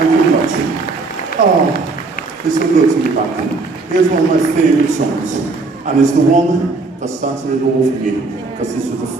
Thank you very much. Oh, it's so good to be back. Here's one of my favorite songs, and it's the one that started it all for me, because this was the first